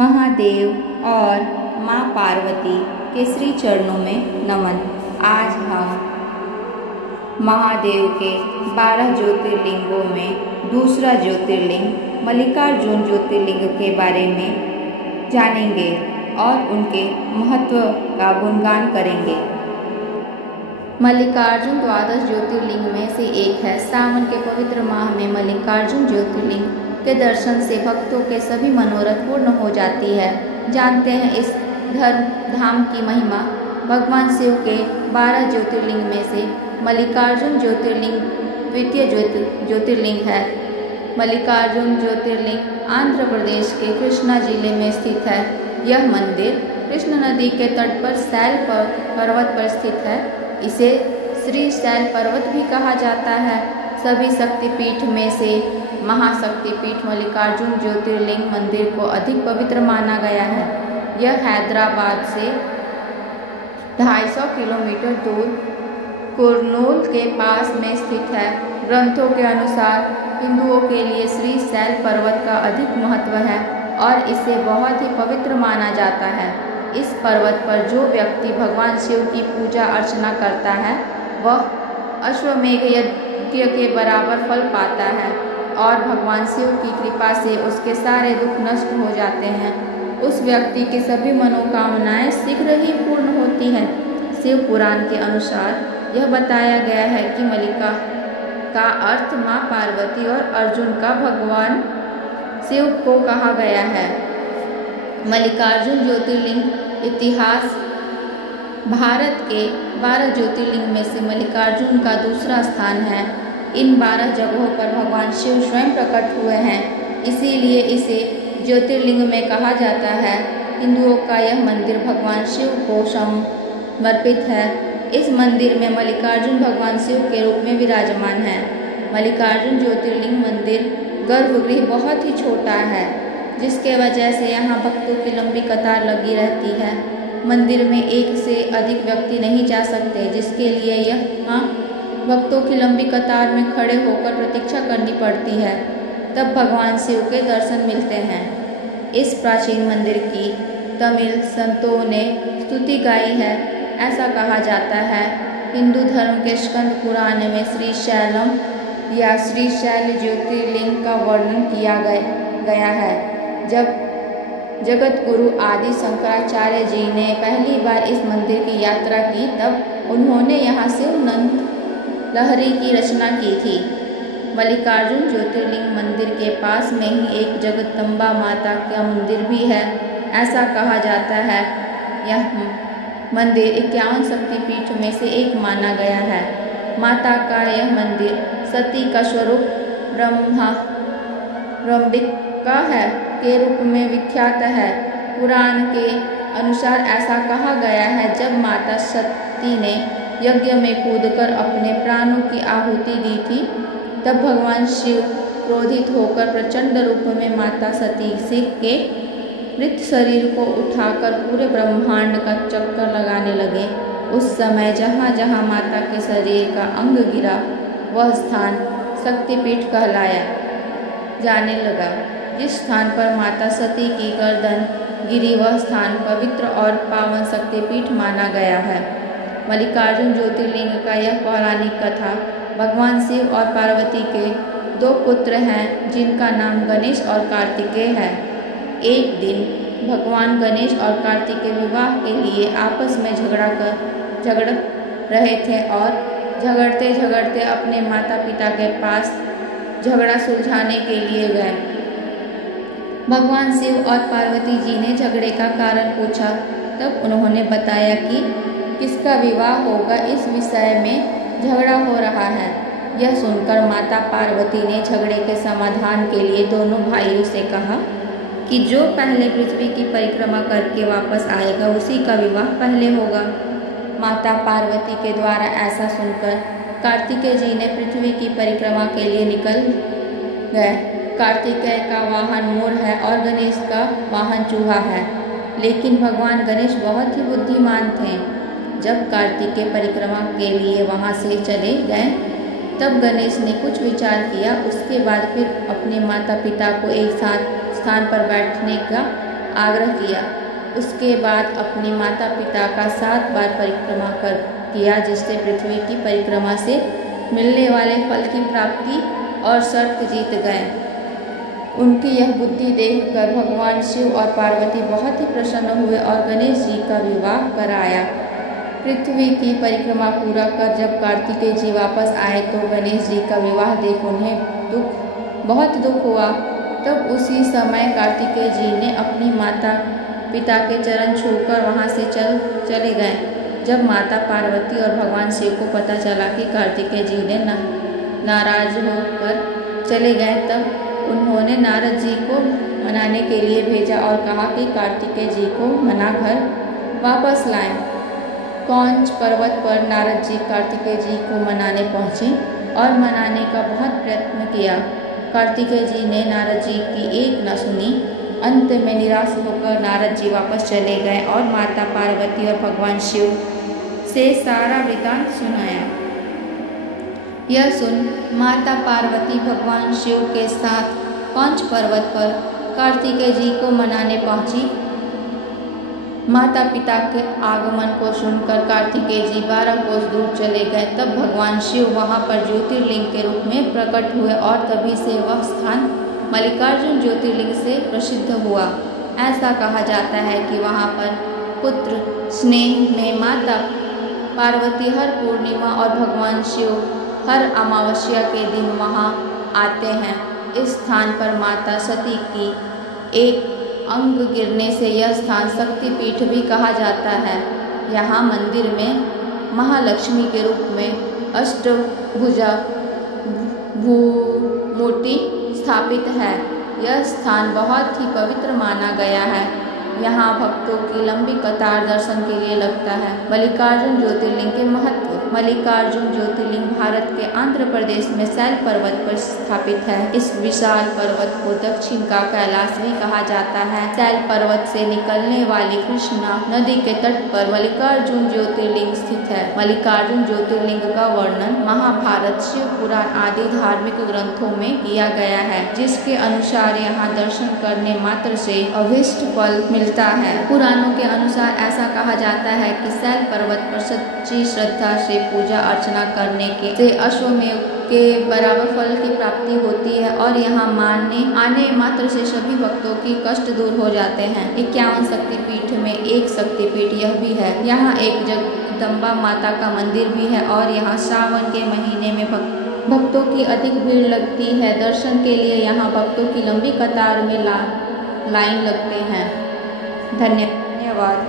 महादेव और माँ पार्वती के श्री चरणों में नमन। आज हम महादेव के 12 ज्योतिर्लिंगों में दूसरा ज्योतिर्लिंग मल्लिकार्जुन ज्योतिर्लिंग के बारे में जानेंगे और उनके महत्व का गुणगान करेंगे। मल्लिकार्जुन द्वादश ज्योतिर्लिंग में से एक है। सावन के पवित्र माह में मल्लिकार्जुन ज्योतिर्लिंग के दर्शन से भक्तों के सभी मनोरथ पूर्ण हो जाती है। जानते हैं इस धर्म धाम की महिमा। भगवान शिव के 12 ज्योतिर्लिंग में से मल्लिकार्जुन ज्योतिर्लिंग द्वितीय ज्योतिर्लिंग है। मल्लिकार्जुन ज्योतिर्लिंग आंध्र प्रदेश के कृष्णा जिले में स्थित है। यह मंदिर कृष्ण नदी के तट पर शैल पर्वत पर स्थित है। इसे श्री शैल पर्वत भी कहा जाता है। सभी शक्तिपीठ में से महाशक्तिपीठ मल्लिकार्जुन ज्योतिर्लिंग मंदिर को अधिक पवित्र माना गया है। यह हैदराबाद से 250 किलोमीटर दूर कुरनूल के पास में स्थित है। ग्रंथों के अनुसार हिंदुओं के लिए श्री शैल पर्वत का अधिक महत्व है और इसे बहुत ही पवित्र माना जाता है। इस पर्वत पर जो व्यक्ति भगवान शिव की पूजा अर्चना करता है वह अश्वमेघ यज्ञ के बराबर फल पाता है और भगवान शिव की कृपा से उसके सारे दुख नष्ट हो जाते हैं। उस व्यक्ति की सभी मनोकामनाएं शीघ्र ही पूर्ण होती हैं। शिव पुराण के अनुसार यह बताया गया है कि मल्लिका का अर्थ माँ पार्वती और अर्जुन का भगवान शिव को कहा गया है। मल्लिकार्जुन ज्योतिर्लिंग इतिहास। भारत के 12 ज्योतिर्लिंग में से मल्लिकार्जुन का दूसरा स्थान है। इन 12 जगहों पर भगवान शिव स्वयं प्रकट हुए हैं, इसीलिए इसे ज्योतिर्लिंग में कहा जाता है। हिंदुओं का यह मंदिर भगवान शिव को समर्पित है। इस मंदिर में मल्लिकार्जुन भगवान शिव के रूप में विराजमान है। मल्लिकार्जुन ज्योतिर्लिंग मंदिर गर्भगृह बहुत ही छोटा है, जिसके वजह से यहाँ भक्तों की लंबी कतार लगी रहती है। मंदिर में एक से अधिक व्यक्ति नहीं जा सकते, जिसके लिए यहाँ भक्तों की लंबी कतार में खड़े होकर प्रतीक्षा करनी पड़ती है। तब भगवान शिव के दर्शन मिलते हैं। इस प्राचीन मंदिर की तमिल संतों ने स्तुति गाई है। ऐसा कहा जाता है, हिंदू धर्म के स्कंद पुराण में श्री शैलम या श्री शैल ज्योतिर्लिंग का वर्णन किया गया है। जब जगत गुरु आदि शंकराचार्य जी ने पहली बार इस मंदिर की यात्रा की, तब उन्होंने यहाँ शिवनंद लहरी की रचना की थी। मल्लिकार्जुन ज्योतिर्लिंग मंदिर के पास में ही एक जगदम्बा माता का मंदिर भी है। ऐसा कहा जाता है यह मंदिर 51 शक्तिपीठ में से एक माना गया है। माता का यह मंदिर सती का स्वरूप ब्रह्मांबिका है के रूप में विख्यात है। पुराण के अनुसार ऐसा कहा गया है, जब माता सती ने यज्ञ में कूदकर अपने प्राणों की आहुति दी थी, तब भगवान शिव क्रोधित होकर प्रचंड रूप में माता सती के मृत शरीर को उठाकर पूरे ब्रह्मांड का चक्कर लगाने लगे। उस समय जहाँ जहाँ माता के शरीर का अंग गिरा, वह स्थान शक्तिपीठ कहलाया जाने लगा। जिस स्थान पर माता सती की गर्दन गिरी, वह स्थान पवित्र और पावन शक्तिपीठ माना गया है। मल्लिकार्जुन ज्योतिर्लिंग का यह पौराणिक कथा भगवान शिव और पार्वती के 2 पुत्र हैं, जिनका नाम गणेश और कार्तिकेय है। एक दिन भगवान गणेश और कार्तिकेय विवाह के लिए आपस में झगड़ रहे थे और झगड़ते झगड़ते अपने माता पिता के पास झगड़ा सुलझाने के लिए गए। भगवान शिव और पार्वती जी ने झगड़े का कारण पूछा। तब उन्होंने बताया कि किसका विवाह होगा, इस विषय में झगड़ा हो रहा है। यह सुनकर माता पार्वती ने झगड़े के समाधान के लिए दोनों भाइयों से कहा कि जो पहले पृथ्वी की परिक्रमा करके वापस आएगा, उसी का विवाह पहले होगा। माता पार्वती के द्वारा ऐसा सुनकर कार्तिकेय जी ने पृथ्वी की परिक्रमा के लिए निकल गए। कार्तिकेय का वाहन मोर है और गणेश का वाहन चूहा है, लेकिन भगवान गणेश बहुत ही बुद्धिमान थे। जब कार्तिकेय परिक्रमा के लिए वहां से चले गए, तब गणेश ने कुछ विचार किया। उसके बाद फिर अपने माता पिता को एक साथ स्थान पर बैठने का आग्रह किया। उसके बाद अपने माता पिता का 7 बार परिक्रमा किया, जिससे पृथ्वी की परिक्रमा से मिलने वाले फल की प्राप्ति और शर्त जीत गए। उनकी यह बुद्धि देखकर भगवान शिव और पार्वती बहुत ही प्रसन्न हुए और गणेश जी का विवाह कराया। पृथ्वी की परिक्रमा पूरा कर जब कार्तिकेय जी वापस आए तो गणेश जी का विवाह देख उन्हें बहुत दुख हुआ। तब उसी समय कार्तिकेय जी ने अपनी माता पिता के चरण छूकर वहां से चले गए। जब माता पार्वती और भगवान शिव को पता चला कि कार्तिकेय जी ने नाराज होकर चले गए, तब उन्होंने नारद जी को मनाने के लिए भेजा और कहा कि कार्तिकेय जी को मनाकर वापस लाएं। कौंच पर्वत पर नारद जी कार्तिकेय जी को मनाने पहुँचे और मनाने का बहुत प्रयत्न किया। कार्तिकेय जी ने नारद जी की एक न सुनी। अंत में निराश होकर नारद जी वापस चले गए और माता पार्वती और भगवान शिव से सारा वृतांत सुनाया। यह सुन माता पार्वती भगवान शिव के साथ कौंच पर्वत पर कार्तिकेय जी को मनाने पहुंची। माता पिता के आगमन को सुनकर कार्तिकेय जी 12 कोस दूर चले गए। तब भगवान शिव वहां पर ज्योतिर्लिंग के रूप में प्रकट हुए और तभी से वह स्थान मल्लिकार्जुन ज्योतिर्लिंग से प्रसिद्ध हुआ। ऐसा कहा जाता है कि वहां पर पुत्र स्नेह में माता पार्वती हर पूर्णिमा और भगवान शिव हर अमावस्या के दिन वहां आते हैं। इस स्थान पर माता सती की एक अंग गिरने से यह स्थान शक्तिपीठ भी कहा जाता है। यहाँ मंदिर में महालक्ष्मी के रूप में अष्टभुजा मूर्ति स्थापित है। यह स्थान बहुत ही पवित्र माना गया है। यहाँ भक्तों की लंबी कतार दर्शन के लिए लगता है। मल्लिकार्जुन ज्योतिर्लिंग के महत्व। मल्लिकार्जुन ज्योतिर्लिंग भारत के आंध्र प्रदेश में सैल पर्वत पर स्थापित है। इस विशाल पर्वत को दक्षिण का कैलाश भी कहा जाता है। सैल पर्वत से निकलने वाली कृष्णा नदी के तट पर मल्लिकार्जुन ज्योतिर्लिंग स्थित है। मल्लिकार्जुन ज्योतिर्लिंग का वर्णन महाभारत, शिव पुराण आदि धार्मिक ग्रंथों में किया गया है, जिसके अनुसार यहाँ दर्शन करने मात्र से अभीष्ट फल मिलता है। पुराणों के अनुसार ऐसा कहा जाता है कि सैल पर्वत पर सच्ची श्रद्धा से पूजा अर्चना करने से अश्वमेव के बराबर फल की प्राप्ति होती है और यहाँ मानने आने मात्र से सभी भक्तों की कष्ट दूर हो जाते हैं। 51 शक्तिपीठ में एक शक्तिपीठ यह भी है। यहाँ एक जगदम्बा माता का मंदिर भी है और यहाँ सावन के महीने में भक्तों की अधिक भीड़ लगती है। दर्शन के लिए यहाँ भक्तों की लंबी कतार में लाइन लगते हैं। धन्यवाद।